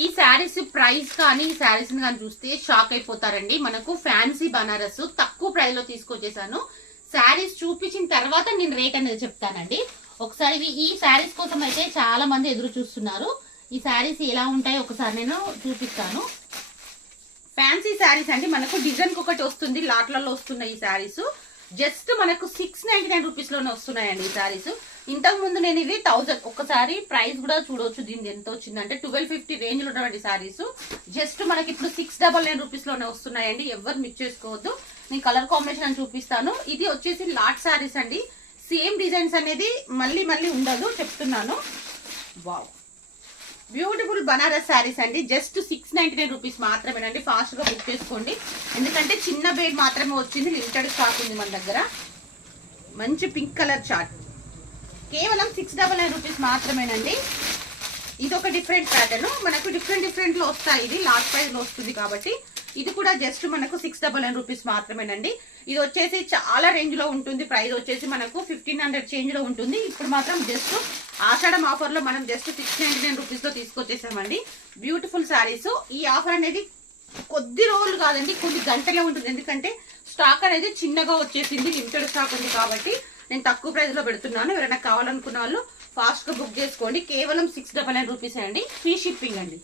ఈ శారీస్ ప్రైస్ కానీ ఈ శారీస్ కానీ చూస్తే షాక్ అయిపోతారండి. మనకు ఫ్యాన్సీ బనారస్ తక్కువ ప్రైస్ లో తీసుకొచ్చేసాను. శారీస్ చూపించిన తర్వాత నేను రేట్ అనేది చెప్తానండి. ఒకసారి ఈ శారీస్ కోసం అయితే చాలా మంది ఎదురు చూస్తున్నారు. ఈ శారీస్ ఎలా ఉంటాయో ఒకసారి నేను చూపిస్తాను. ఫ్యాన్సీ శారీస్ అండి. మనకు డిజైన్ ఒకటి వస్తుంది, లాట్లలో వస్తున్నాయి ఈ శారీస్. జస్ట్ మనకు 699 రూపీస్ లోనే వస్తున్నాయండి ఈ శారీస్. ఇంతకు ముందు నేను ఇవి 1000. ఒక్కసారి ప్రైస్ కూడా చూడవచ్చు దీన్ని ఎంత వచ్చిందంటే 1250 రేంజ్ లో ఉన్నటువంటి శారీస్ జస్ట్ మనకి ఇప్పుడు 699 రూపీస్ లోనే వస్తున్నాయండి. ఎవరు మిస్ చేసుకోవద్దు. నేను కలర్ కాంబినేషన్ అని చూపిస్తాను. ఇది వచ్చేసి లాట్ శారీస్ అండి. సేమ్ డిజైన్స్ అనేది మళ్ళీ ఉండదు చెప్తున్నాను. వావ్, బ్యూటిఫుల్ బనారస్ శారీస్ అండి. జస్ట్ 699 రూపీస్ మాత్రమేనండి. ఫాస్ట్ గా బుక్ చేసుకోండి, ఎందుకంటే చిన్న బేడ్ మాత్రమే వచ్చింది. లిమిటెడ్ స్టాక్ ఉంది మన దగ్గర. మంచి పింక్ కలర్ చార్ట్ కేవలం 699 రూపీస్ మాత్రమేనండి. ఇది ఒక డిఫరెంట్ ప్యాటర్న్. మనకు డిఫరెంట్ లో వస్తాయి. ఇది లాస్ట్ ప్రైస్ లో వస్తుంది కాబట్టి ఇది కూడా జస్ట్ మనకు 699 రూపీస్ మాత్రమేనండి. ఇది వచ్చేసి చాలా రేంజ్ లో ఉంటుంది. ప్రైస్ వచ్చేసి మనకు 1500 చేంజ్ లో ఉంటుంది. ఇప్పుడు మాత్రం జస్ట్ ఆషాఢం ఆఫర్ లో మనం జస్ట్ 699 రూపీస్ లో తీసుకొచ్చేసామండి. బ్యూటిఫుల్ శారీస్. ఈ ఆఫర్ అనేది కొద్ది రోజులు కాదండి, కొన్ని గంటలే ఉంటుంది. ఎందుకంటే స్టాక్ అనేది చిన్నగా వచ్చేసింది, లిమిటెడ్ స్టాక్ ఉంది కాబట్టి నేను తక్కువ ప్రైస్ లో పెడుతున్నాను. ఎవరైనా కావాలనుకున్న వాళ్ళు ఫాస్ట్ గా బుక్ చేసుకోండి. కేవలం 699 రూపీస్ అండి. ఫ్రీ షిప్పింగ్ అండి.